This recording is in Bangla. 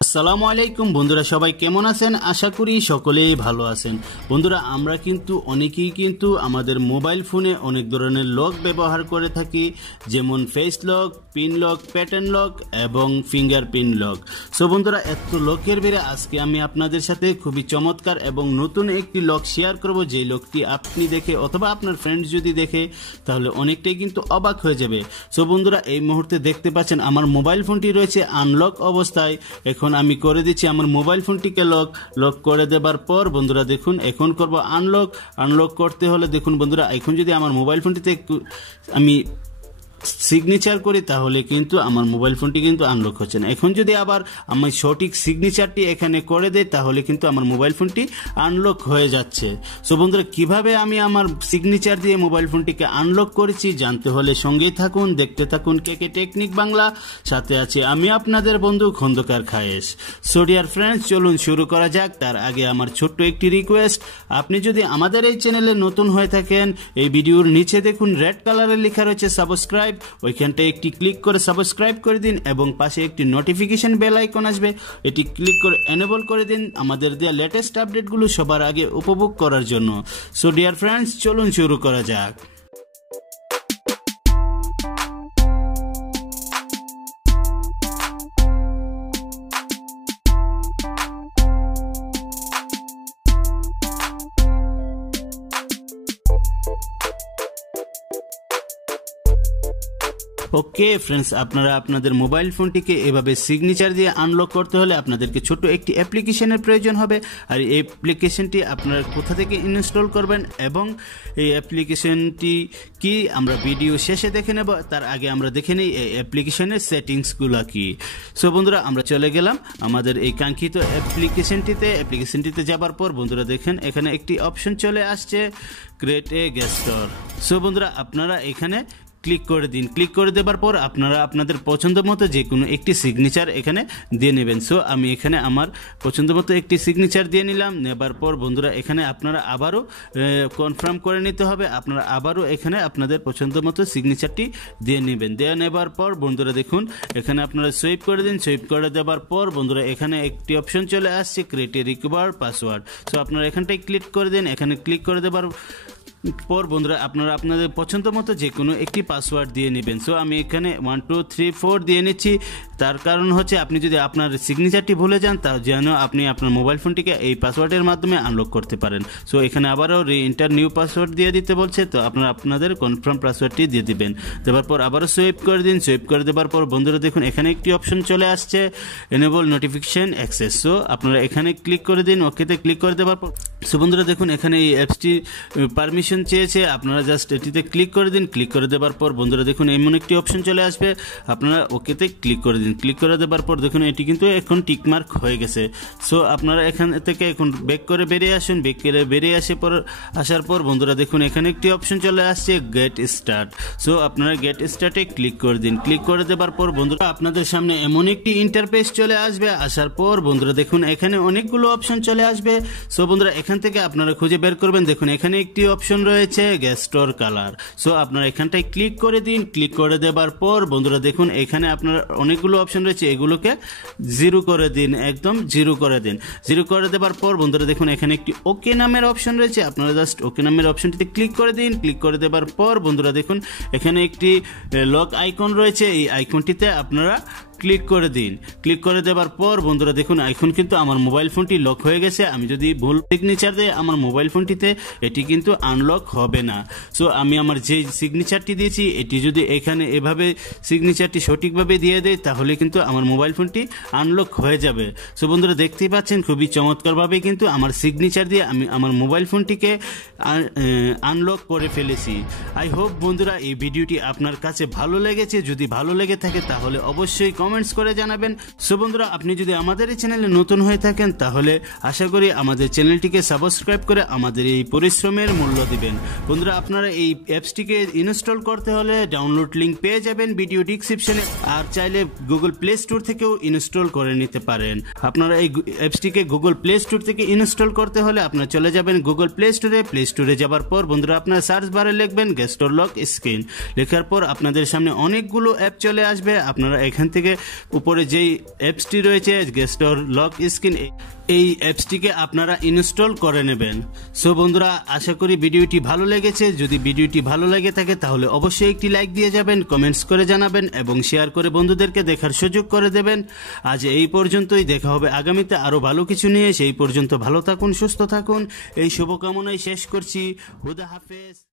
আসসালামু আলাইকুম বন্ধুরা, সবাই কেমন আছেন? আশা করি সকলেই ভালো আছেন। বন্ধুরা, আমরা কিন্তু অনেকেই কিন্তু আমাদের মোবাইল ফোনে অনেক ধরনের লক ব্যবহার করে থাকি, যেমন face lock, pin lock, pattern lock এবং ফিঙ্গারপ্রিন্ট লক। সো বন্ধুরা, এত লকের বেড়ে আজকে আমি আপনাদের সাথে খুবই চমৎকার এবং নতুন একটি লক শেয়ার করব, যে লকটি আপনি দেখে অথবা আপনার ফ্রেন্ড যদি দেখে তাহলে অনেকটাই কিন্তু অবাক হয়ে যাবে। সো বন্ধুরা, এই মুহূর্তে দেখতে পাচ্ছেন আমার মোবাইল ফোনটি রয়েছে আনলক অবস্থায়। এখন আমি করে দিচ্ছি আমার মোবাইল ফোনটিকে লক করে দেবার পর বন্ধুরা দেখুন, এখন করব আনলক করতে হলে দেখুন বন্ধুরা, এখন যদি আমার মোবাইল ফোনটিতে আমি সিগনেচার করি তাহলে কিন্তু আমার মোবাইল ফোনটি কিন্তু আনলক হচ্ছে না। এখন যদি আবার আমি সঠিক সিগনেচারটি এখানে করে দেই তাহলে কিন্তু আমার মোবাইল ফোনটি আনলক হয়ে যাচ্ছে। সো বন্ধুরা, কিভাবে আমি আমার সিগনেচার দিয়ে মোবাইল ফোনটিকে আনলক করেছি জানতে হলে সঙ্গেই থাকুন, দেখতে থাকুন কে টেকনিক বাংলা। সাথে আছে আমি আপনাদের বন্ধু খন্দকার খায়েশ। সো ডিয়ার ফ্রেন্ডস, চলুন শুরু করা যাক। তার আগে আমার ছোট্ট একটি রিকোয়েস্ট, আপনি যদি আমাদের এই চ্যানেলে নতুন হয়ে থাকেন, এই ভিডিওর নিচে দেখুন রেড কালারে লেখা রয়েছে সাবস্ক্রাইব, ওইখানটায় একটি ক্লিক করে সাবস্ক্রাইব করে দিন এবং পাশে একটি নোটিফিকেশন বেল আইকন আসবে, এটি ক্লিক করে এনেবল করে দিন আমাদের দেওয়া লেটেস্ট আপডেটগুলো সবার আগে উপভোগ করার জন্য। সো ডিয়ার ফ্রেন্ডস, চলুন শুরু করা যাক। ওকে ফ্রেন্ডস, আপনারা আপনাদের মোবাইল ফোনটিকে এভাবে সিগনেচার দিয়ে আনলক করতে হলে আপনাদেরকে ছোট একটি অ্যাপ্লিকেশনের প্রয়োজন হবে। আর এই অ্যাপ্লিকেশনটি আপনারা কোথা থেকে ইনস্টল করবেন এবং এই অ্যাপ্লিকেশনটি কি আমরা ভিডিও শেষে দেখে নেব। তার আগে আমরা দেখে নিই এই অ্যাপ্লিকেশনের সেটিংসগুলো কি। সো বন্ধুরা, আমরা চলে গেলাম আমাদের এই কাঙ্ক্ষিত অ্যাপ্লিকেশনটিতে যাবার পর বন্ধুরা দেখেন এখানে একটি অপশন চলে আসছে, ক্রিয়েট এ গেস্টর। সো বন্ধুরা, আপনারা এখানে ক্লিক করে দিন। ক্লিক করে দেবার পর আপনারা আপনাদের পছন্দ মতো যে কোনো একটি সিগনেচার এখানে দিয়ে নেবেন। সো আমি এখানে আমার পছন্দ মতো একটি সিগনেচার দিয়ে নিলাম। নেবার পর বন্ধুরা এখানে আপনারা আবারও কনফার্ম করে নিতে হবে, আপনারা আবারও এখানে আপনাদের পছন্দ মতো সিগনেচারটি দিয়ে নেবেন। দিয়ে নেবার পর বন্ধুরা দেখুন এখানে আপনারা সুইপ করে দিন। সুইপ করে দেবার পর বন্ধুরা এখানে একটি অপশন চলে আসছে, create a recover password. So আপনারা এখানটায় ক্লিক করে দিন। এখানে ক্লিক করে দেবার পর বন্ধুরা আপনারা আপনাদের পছন্দ মতো যে কোনো একটি পাসওয়ার্ড দিয়ে নেবেন। সো আমি এখানে 1 2 3 4 দিয়ে নিচ্ছি। তার কারণ হচ্ছে আপনি যদি আপনার সিগনেচারটি ভুলে যান তা যেন আপনি আপনার মোবাইল ফোনটিকে এই পাসওয়ার্ডের মাধ্যমে আনলক করতে পারেন। সো এখানে আবারও রিএন্টার নিউ পাসওয়ার্ড দিয়ে দিতে বলছে, তো আপনারা আপনাদের কনফার্ম পাসওয়ার্ডটি দিয়ে দিবেন। দেওয়ার পর আবারও সুইপ করে দিন। সুইপ করে দেওয়ার পর বন্ধুরা দেখুন এখানে একটি অপশন চলে আসছে, এনেবল নোটিফিকেশন অ্যাক্সেস। সো আপনারা এখানে ক্লিক করে দিন। ওকেতে ক্লিক করে দেওয়ার পর সো বন্ধুরা দেখুন এখানে এই অ্যাপসটি পারমিশন চেয়েছে, আপনারা জাস্ট এটিতে ক্লিক করে দিন। ক্লিক করে দেওয়ার পর বন্ধুরা দেখুন এমন একটি অপশন চলে আসবে, আপনারা ওকেতে ক্লিক করে দিন। ক্লিক করে দেওয়ার পর দেখুন এটি কিন্তু এখন টিকমার্ক হয়ে গেছে। সো আপনারা এখান থেকে এখন ব্যাক করে বেরিয়ে আসুন। ব্যাক করে বেরিয়ে আসার পর বন্ধুরা দেখুন এখানে একটি অপশন চলে আসছে, গেট স্টার্ট। সো আপনারা গেট স্টার্টে ক্লিক করে দিন। ক্লিক করে দেওয়ার পর বন্ধুরা আপনাদের সামনে এমন একটি ইন্টারফেস চলে আসবে। আসার পর বন্ধুরা দেখুন এখানে অনেকগুলো অপশন চলে আসবে। সো বন্ধুরা এখান থেকে আপনারা খুঁজে বের করবেন। দেখুন এখানে একটি অপশন রয়েছে গেস্টর কালার। সো আপনারা এখানটায় ক্লিক করে দিন। ক্লিক করে দেবার পর বন্ধুরা দেখুন এখানে আপনার অনেকগুলো অপশন রয়েছে, এগুলোকে জিরো করে দিন, একদম জিরো করে দিন। জিরো করে দেবার পর বন্ধুরা দেখুন এখানে একটি ওকে নামের অপশন রয়েছে, আপনারা জাস্ট ওকে নামের অপশনটিতে ক্লিক করে দিন। ক্লিক করে দেবার পর বন্ধুরা দেখুন এখানে একটি লক আইকন রয়েছে, এই আইকনটিতে আপনারা ক্লিক করে দিন। ক্লিক করে দেবার পর বন্ধুরা দেখুন এখন কিন্তু আমার মোবাইল ফোনটি লক হয়ে গেছে। আমি যদি ভুল সিগনেচার দিই আমার মোবাইল ফোনটিতে এটি কিন্তু আনলক হবে না। সো আমি আমার যে সিগনেচারটি দিয়েছি এটি যদি এখানে এভাবে সিগনেচারটি সঠিকভাবে দিয়ে দেয় তাহলে কিন্তু আমার মোবাইল ফোনটি আনলক হয়ে যাবে। সো বন্ধুরা দেখতেই পাচ্ছেন খুবই চমৎকারভাবে কিন্তু আমার সিগনেচার দিয়ে আমি আমার মোবাইল ফোনটিকে আনলক করে ফেলেছি। আই হোপ বন্ধুরা এই ভিডিওটি আপনার কাছে ভালো লেগেছে। যদি ভালো লেগে থাকে তাহলে অবশ্যই কমেন্টস করে জানাবেন। সো বন্ধুরা আপনি যদি আমাদের এই চ্যানেলে নতুন হয়ে থাকেন তাহলে আশা করি আমাদের চ্যানেলটিকে সাবস্ক্রাইব করে আমাদের এই পরিশ্রমের মূল্য দিবেন। বন্ধুরা আপনারা এই অ্যাপসটিকে ইনস্টল করতে হলে ডাউনলোড লিংক পেয়ে যাবেন ভিডিও ডিসক্রিপশনে, আর চাইলে গুগল প্লে স্টোর থেকেও ইনস্টল করে নিতে পারেন। আপনারা এই অ্যাপসটিকে গুগল প্লে স্টোর থেকে ইনস্টল করতে হলে আপনারা চলে যাবেন গুগল প্লে স্টোরে। প্লে স্টোরে যাবার পর বন্ধুরা আপনারা সার্চ বারে লিখবেন গেস্টর লক স্ক্রিন। লেখার পর আপনাদের সামনে অনেকগুলো অ্যাপ চলে আসবে, আপনারা এখান থেকে উপরে যেই অ্যাপসটি রয়েছে গেস্টর লক স্ক্রিন, এই অ্যাপসটিকে আপনারা ইনস্টল করে নেবেন। সো বন্ধুরা, আশা করি ভিডিওটি ভালো লেগেছে। যদি ভিডিওটি ভালো লেগে থাকে তাহলে অবশ্যই একটি লাইক দিয়ে যাবেন, কমেন্টস করে জানাবেন এবং শেয়ার করে বন্ধুদেরকে দেখার সুযোগ করে দেবেন। আজ এই পর্যন্তই, দেখা হবে আগামীতে আরও ভালো কিছু নিয়ে। সেই পর্যন্ত ভালো থাকুন, সুস্থ থাকুন, এই শুভকামনায় শেষ করছি। হুদা হাফেজ।